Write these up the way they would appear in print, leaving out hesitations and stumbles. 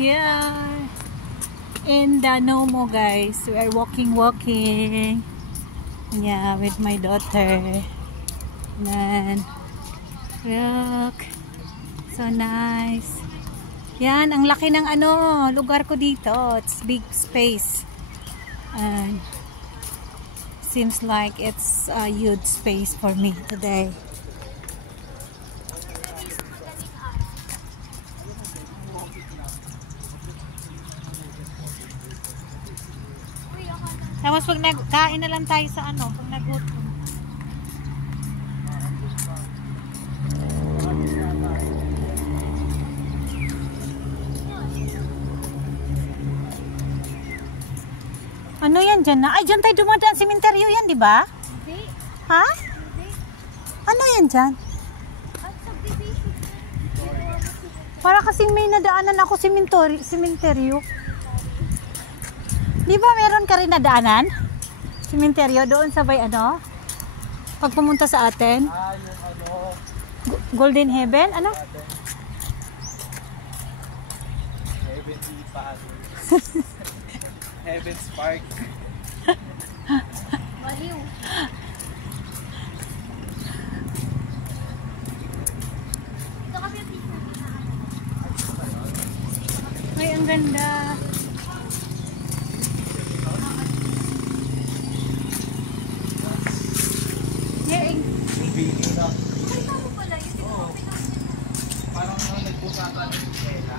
here in Danomo, guys. We are walking. Yeah, with my daughter. And look, so nice. Yan, ang laki ng lugar ko dito. It's big space. And seems like it's a huge space for me today. Tapos pag kain na lang tayo sa pag nagutom. Ano yan dyan na? Ay, dyan tayo dumadaan. Sementeryo yan, di ba? Hindi. Ha? Hindi. Ano yan dyan? At subdivision. Para kasing may nadaanan ako sementeryo. Di ba meron ka rin nadaanan? Sementeryo doon sa bay pag pumunta sa atin? Yung Golden Heaven? Ano? Heaven Heaven's Park. Maliw. Ito kami yung pizza. Ay, ang ganda. Yung building na. Ay, tama pala. Yung Parang nagpusatan ng Stella.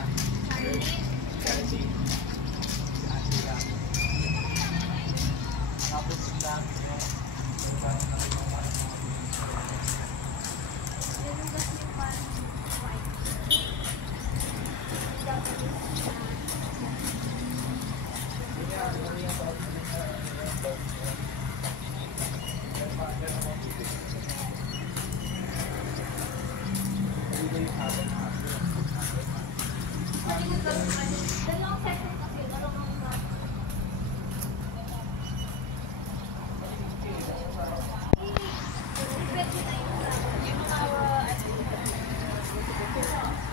Charlie. Tapos sila.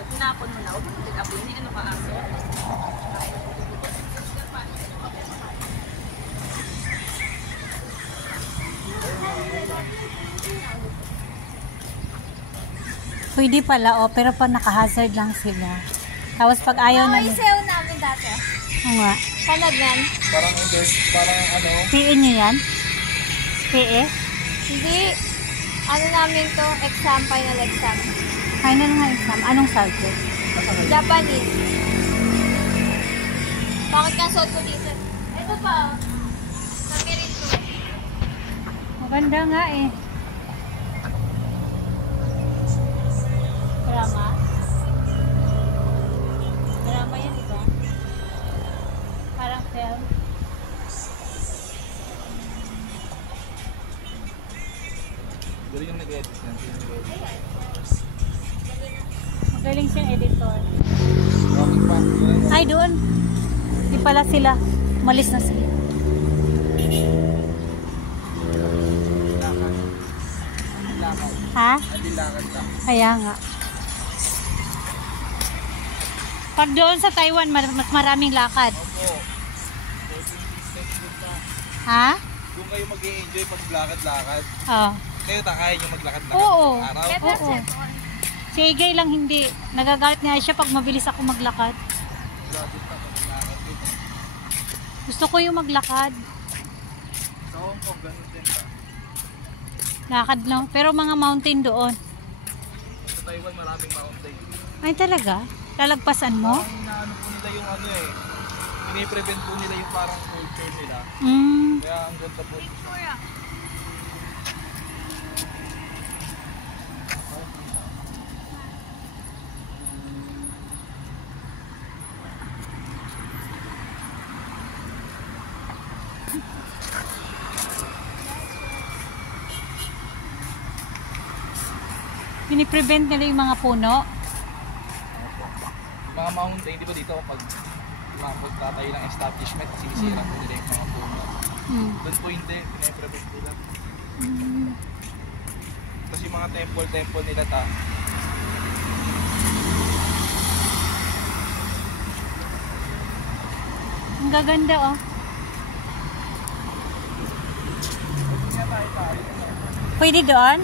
Tinapon mo na. Huwag mo tinapon. Hindi ka nakaasa. Pwede pala, pero pa naka-hazard lang sila. Tapos pag ayaw na... Yung sayo namin dati. Oo nga. Panad yan. Parang PE nyo yan? PE? Hindi. Ano namin to? Exam, final exam. Final nga exam. Anong subject? Japanese. Bakit nga suot ko dito? Ito pa. Kami rin to. Maganda nga eh. Drama? Drama yan, di ba? Parang film. Galing yung nag-edit na. Magaling siyang editor. Okay pa. Ay, doon. Di pala sila. Malis na sila. Ha? Adilakan ka. Kaya nga. Pag doon sa Taiwan, mas maraming lakad. Opo. 14 steps doon pa. Ha? Doon kayo mag-i-enjoy pag lakad-lakad. Oo. Kayo kaya nyo maglakad-lakad Oo. araw. Oo. Si Igay lang hindi. Nagagalit niya siya pag mabilis ako maglakad. Grabe pa maglakad doon. Gusto ko yung maglakad. Sa Hong Kong, ganun din pa. Lakad lang. Pero mga mountain doon. Sa Taiwan, maraming mountain. Ay talaga? Lalagpasan mo? Parang inaano po nila yung piniprevent po nila yung parang culture nila. Kaya ang ganda po. Victoria. Piniprevent nila yung mga puno. Mga mountain, di ba dito pag tatay ng establishment, sinisira po nila yung mga puno. Doon po hindi, piniprevent nila. Kasi mga temple nila Ang gaganda oh. Pwede doon?